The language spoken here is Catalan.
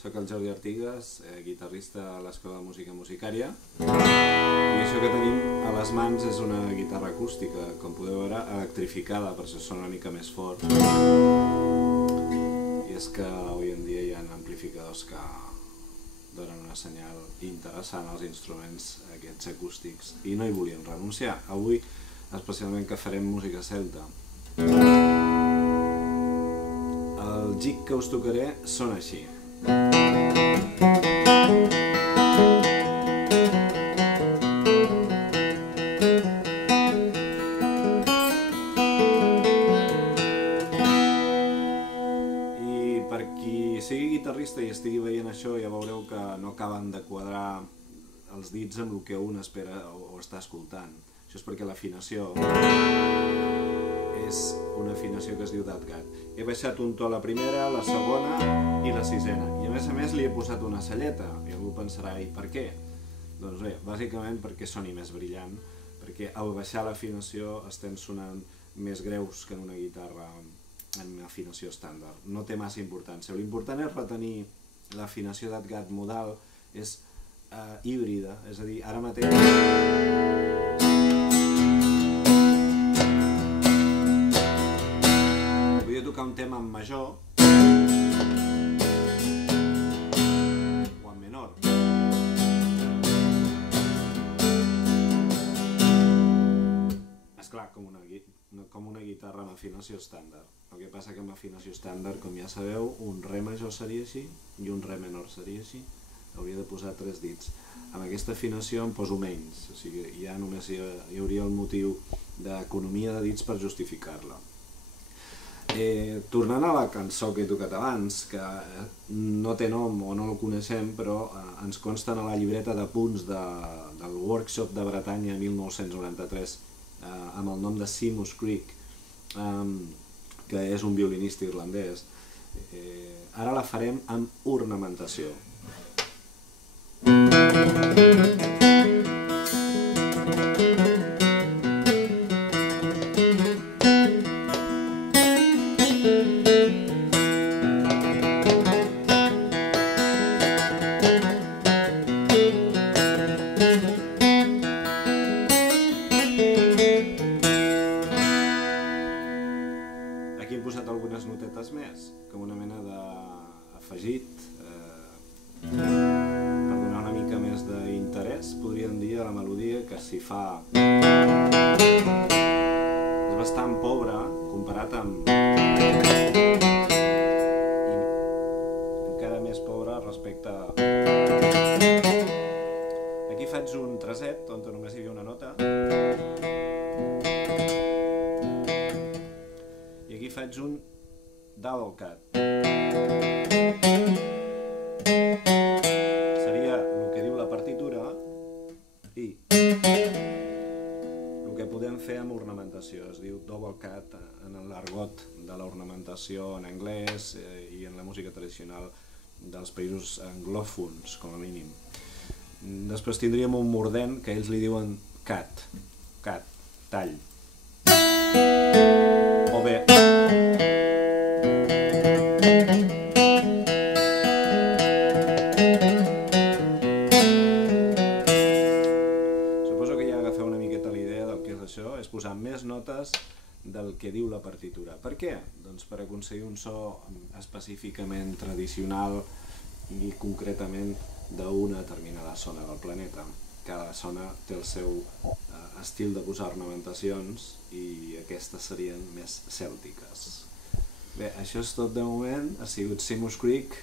Soc el Jordi Artigas, guitarrista a l'Escola de Música Musicària, i això que tenim a les mans és una guitarra acústica, com podeu veure, electrificada, per això sona una mica més fort. I és que avui en dia hi ha amplificadors que donen una senyal interessant als instruments aquests acústics i no hi volíem renunciar. Avui, especialment que farem música celta. El jig que us tocaré sona així. I per qui sigui guitarrista i estigui veient això ja veureu que no acaben de quadrar els dits amb el que un espera o està escoltant. Això és perquè l'afinació és una afinació que es diu d'Atgat. He baixat un to a la primera, la segona i la sisena. I a més li he posat una celleta. I algú pensarà, i per què? Doncs bé, bàsicament perquè soni més brillant, perquè al baixar l'afinació estem sonant més greus que en una guitarra en una afinació estàndard. No té massa importància. L'important és retenir l'afinació d'Atgat modal, és híbrida, és a dir, ara mateix tocar un tema en major o en menor. Esclar, com una guitarra amb afinació estàndard. El que passa que amb afinació estàndard, com ja sabeu, un re major seria així i un re menor seria així. Hauria de posar 3 dits. Amb aquesta afinació em poso menys, o sigui, ja només hi hauria el motiu d'economia de dits per justificar-la. Tornant a la cançó que he tocat abans, que no té nom o no el coneixem, però ens consten a la llibreta de punts del workshop de Bretanya 1993 amb el nom de Seamus Creek, que és un violinista irlandès. Ara la farem amb ornamentació. Aquí hem posat algunes notetes més, com una mena d'afegit, per donar una mica més d'interès, podríem dir, a la melodia, que si fa és bastant pobre comparat amb i encara més pobre respecte a... Aquí faig un treset on només hi havia una nota i aquí faig un double cut. Seria el que diu la partitura i el que podem fer amb ornamentació. Es diu double cut en l'argot de l'ornamentació en anglès i en la música tradicional dels països anglòfons, com a mínim. Després tindríem un mordent que ells li diuen cut, tall. O bé suposo que ja agafeu una miqueta la idea del que és això, és posar més notes del que diu la partitura. Per què? Doncs per aconseguir un so específicament tradicional i concretament d'una determinada zona del planeta. Cada zona té el seu estil de posar ornamentacions i aquestes serien més cèltiques. Bé, això és tot de moment. Ha sigut Seamus Creek.